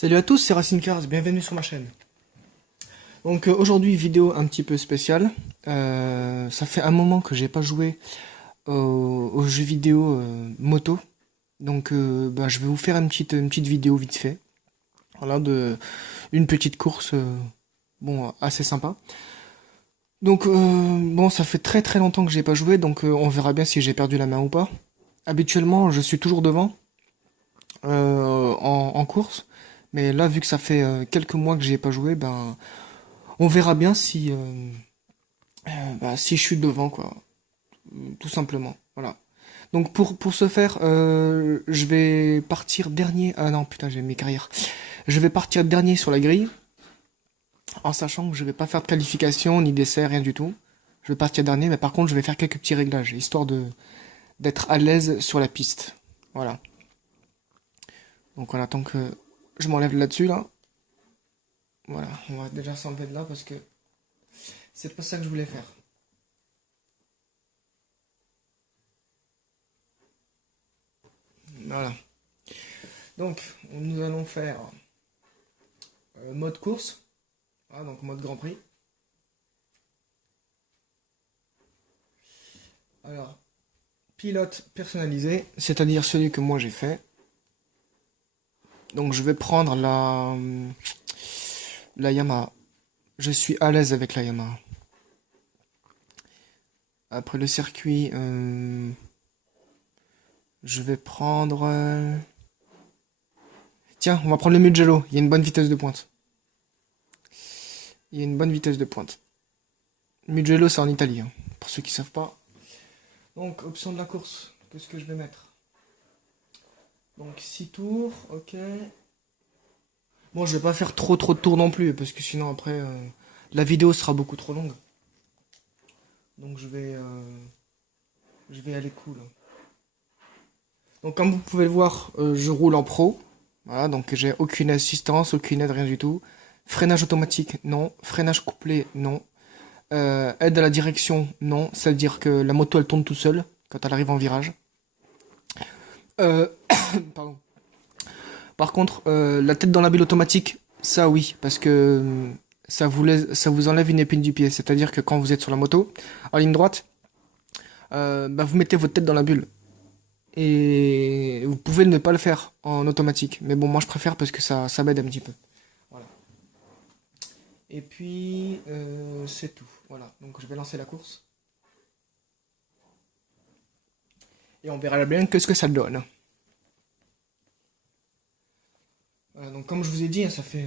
Salut à tous, c'est Racine Cars, bienvenue sur ma chaîne. Donc aujourd'hui vidéo un petit peu spéciale. Ça fait un moment que j'ai pas joué aux jeux vidéo moto. Donc je vais vous faire une petite vidéo vite fait. Voilà, une petite course assez sympa. Donc ça fait très très longtemps que j'ai pas joué, donc on verra bien si j'ai perdu la main ou pas. Habituellement je suis toujours devant en course. Mais là, vu que ça fait quelques mois que j'y ai pas joué, on verra bien si je suis devant, quoi. Tout simplement. Voilà. Donc pour ce faire, je vais partir dernier. Ah non, putain, j'ai mes carrières. Je vais partir dernier sur la grille, en sachant que je vais pas faire de qualification, ni d'essai, rien du tout. Je vais partir dernier, mais par contre, je vais faire quelques petits réglages, histoire d'être à l'aise sur la piste. Voilà. Donc on attend que je m'enlève là-dessus, là. Voilà, on va déjà s'enlever de là parce que c'est pas ça que je voulais faire. Voilà. Donc, nous allons faire mode course. Voilà, donc mode Grand Prix. Alors, pilote personnalisé, c'est-à-dire celui que moi j'ai fait. Donc je vais prendre la Yamaha. Je suis à l'aise avec la Yamaha. Après le circuit, je vais prendre... Tiens, on va prendre le Mugello. Il y a une bonne vitesse de pointe. Il y a une bonne vitesse de pointe. Mugello, c'est en Italie, hein, pour ceux qui savent pas. Donc, option de la course. Qu'est-ce que je vais mettre? Donc, 6 tours, ok. Bon, je vais pas faire trop de tours non plus, parce que sinon, après, la vidéo sera beaucoup trop longue. Donc, je vais aller cool. Donc, comme vous pouvez le voir, je roule en pro. Voilà, donc j'ai aucune assistance, aucune aide, rien du tout. Freinage automatique, non. Freinage couplé, non. Aide à la direction, non. C'est-à-dire que la moto, elle tourne tout seule quand elle arrive en virage. Pardon. Par contre, la tête dans la bulle automatique, ça oui, parce que ça vous enlève une épine du pied. C'est-à-dire que quand vous êtes sur la moto, en ligne droite, vous mettez votre tête dans la bulle. Et vous pouvez ne pas le faire en automatique. Mais bon, moi je préfère parce que ça m'aide un petit peu. Voilà. Et puis, c'est tout. Voilà, donc je vais lancer la course. Et on verra bien que ce que ça donne. Voilà, donc comme je vous ai dit, ça fait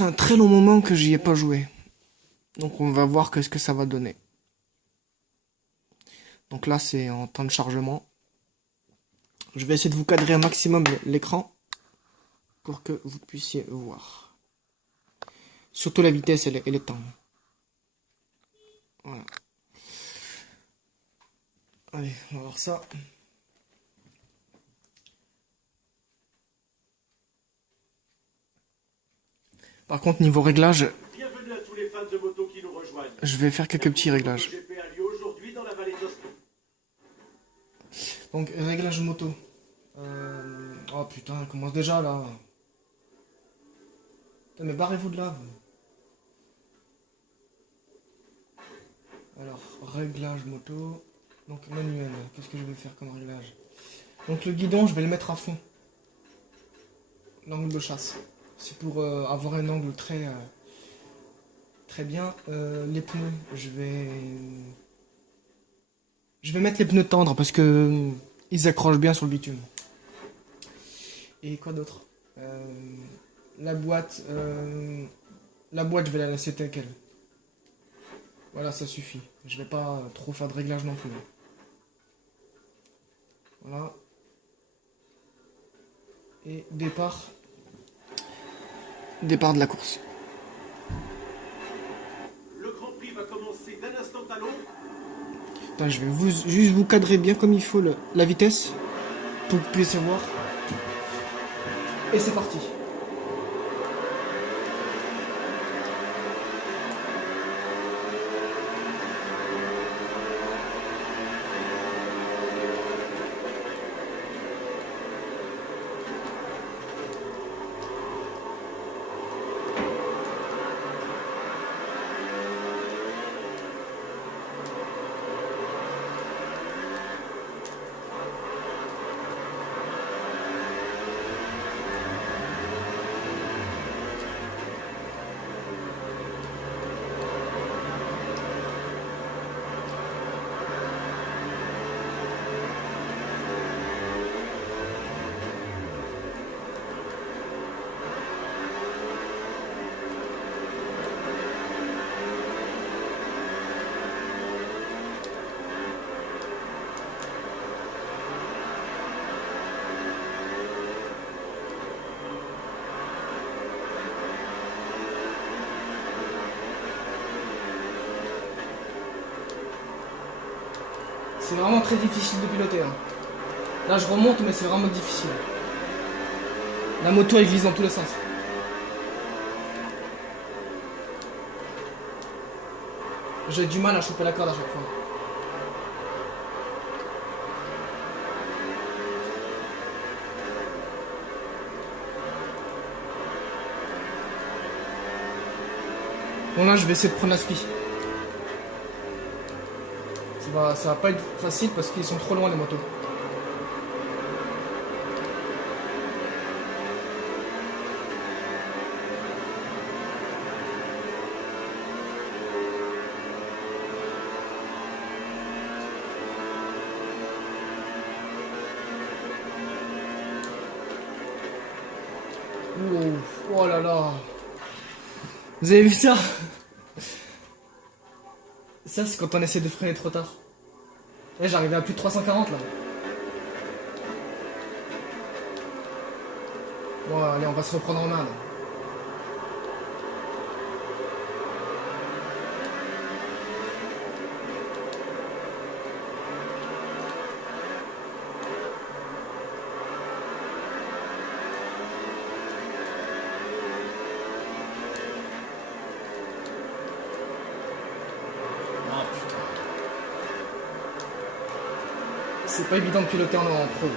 un très long moment que j'y ai pas joué. Donc on va voir ce que ça va donner. Donc là, c'est en temps de chargement. Je vais essayer de vous cadrer un maximum l'écran pour que vous puissiez voir. Surtout la vitesse et les temps. Voilà. Allez, on va voir ça. Par contre, niveau réglage, Bienvenue à tous les fans de moto qui nous rejoignent. je vais faire quelques petits réglages. Le GP a lieu aujourd'hui dans la vallée d'Oslo. Donc, réglage moto. Oh putain, elle commence déjà là. Putain, mais barrez-vous de là. Alors, réglage moto. Donc, manuel. Qu'est-ce que je vais faire comme réglage? Donc, le guidon, je vais le mettre à fond. L'angle de chasse. C'est pour avoir un angle très bien. Les pneus, je vais mettre les pneus tendres parce que ils accrochent bien sur le bitume. Et quoi d'autre? La boîte, je vais la laisser telle quelle. Voilà, ça suffit. Je vais pas trop faire de réglage non plus. Voilà. Et départ de la course. Le Grand Prix va commencer d'un instant à l'autre. Attends, je vais juste vous cadrer bien comme il faut la vitesse pour que vous puissiez voir. Et c'est parti. C'est vraiment très difficile de piloter. Hein. Là, je remonte, mais c'est vraiment difficile. La moto, elle glisse dans tous les sens. J'ai du mal à choper la corde à chaque fois. Bon là je vais essayer de prendre la spi. Ça va pas être facile parce qu'ils sont trop loin les motos. Ouf, oh là là. Vous avez vu ça? Ça c'est quand on essaie de freiner trop tard. Là j'arrivais à plus de 340 là. Bon allez on va se reprendre en main là. C'est pas évident de piloter en pro.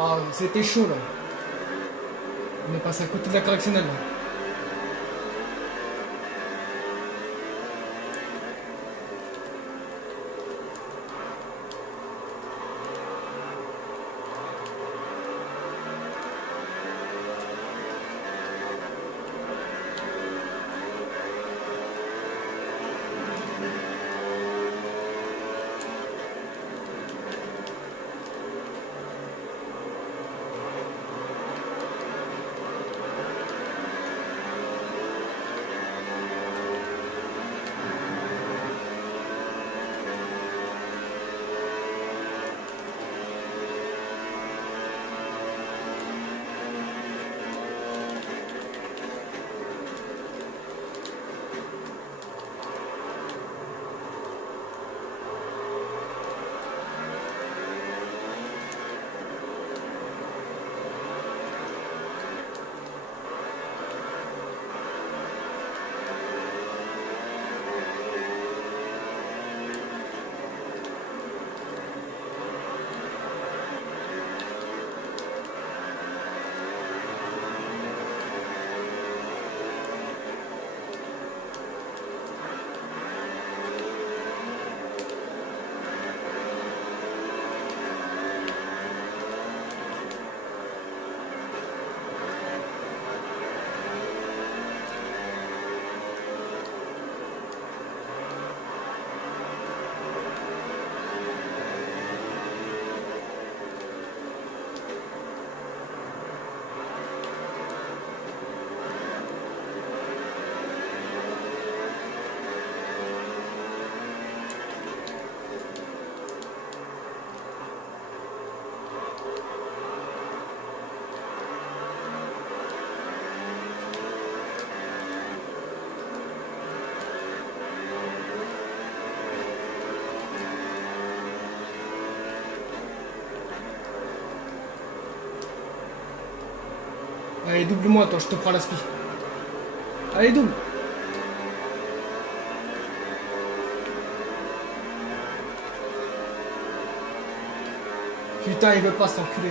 Ah, c'était chaud là. On est passé à côté de la correctionnelle là. Allez, double-moi, toi, je te prends la spi. Allez, double. Putain, il veut pas s'enculer.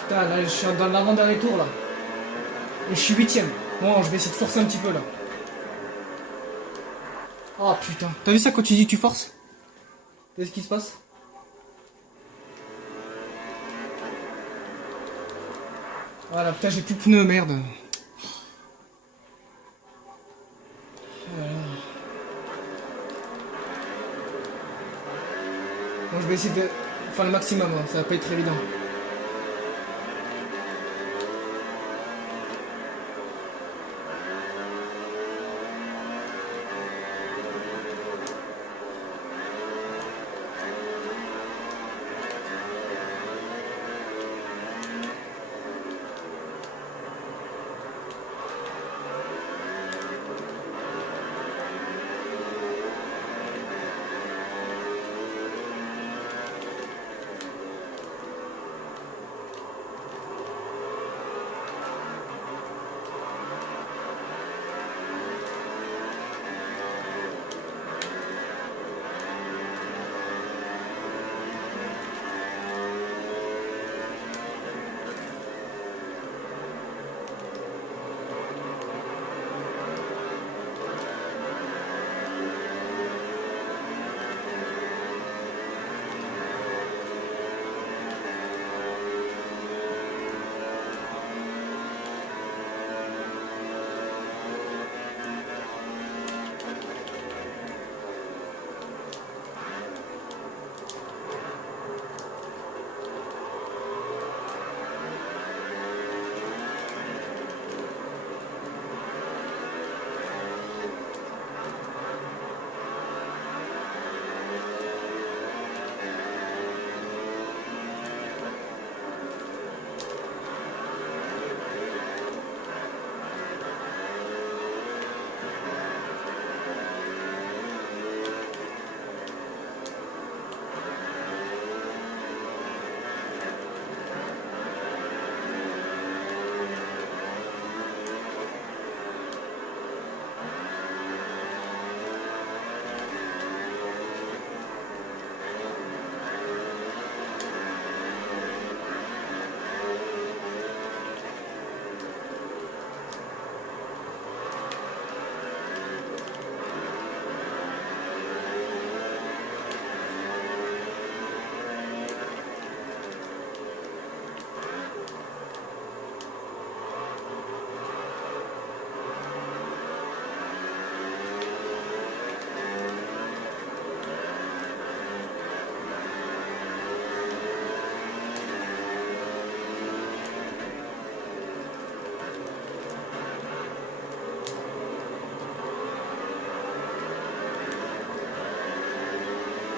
Putain, là, je suis dans l'avant-dernier tour, là. Et je suis 8ème. Bon, je vais essayer de forcer un petit peu, là. Oh, putain. T'as vu ça quand tu dis tu forces? Qu'est-ce qui se passe? Voilà, putain, j'ai plus de pneus, merde. Voilà. Bon, je vais essayer de faire le maximum, hein. Ça va pas être évident.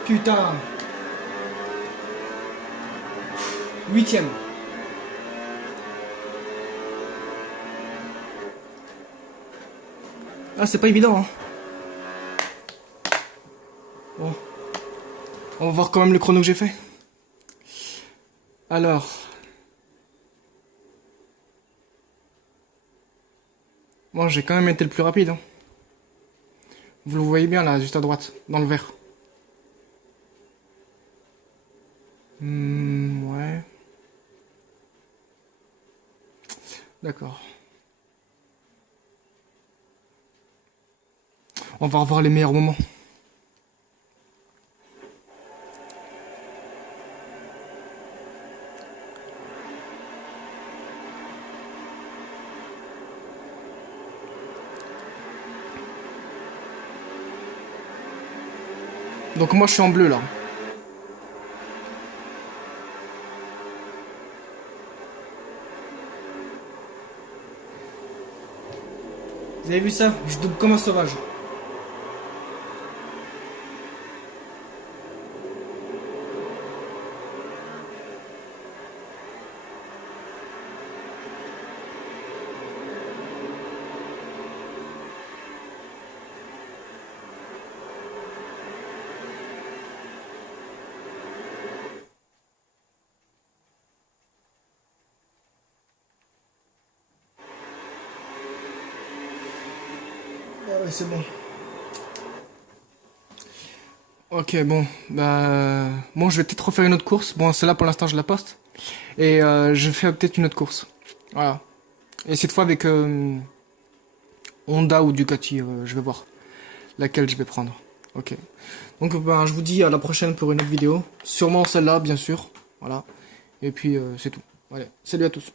Putain. 8ème. Ah, c'est pas évident, hein. Bon. On va voir quand même le chrono que j'ai fait. Alors. Bon, j'ai quand même été le plus rapide, hein. Vous le voyez bien là, juste à droite, dans le vert. Ouais. D'accord. On va revoir les meilleurs moments. Donc moi je suis en bleu là. Vous avez vu ça? Je double comme un sauvage. Ah ouais, c'est bon. Ok, bon, bah, bon, je vais peut-être refaire une autre course. Bon, celle-là, pour l'instant, je la poste. Et je fais peut-être une autre course. Voilà. Et cette fois avec Honda ou Ducati, je vais voir laquelle je vais prendre. Ok. Donc, ben, je vous dis à la prochaine pour une autre vidéo. Sûrement celle-là, bien sûr. Voilà. Et puis, c'est tout. Allez, salut à tous.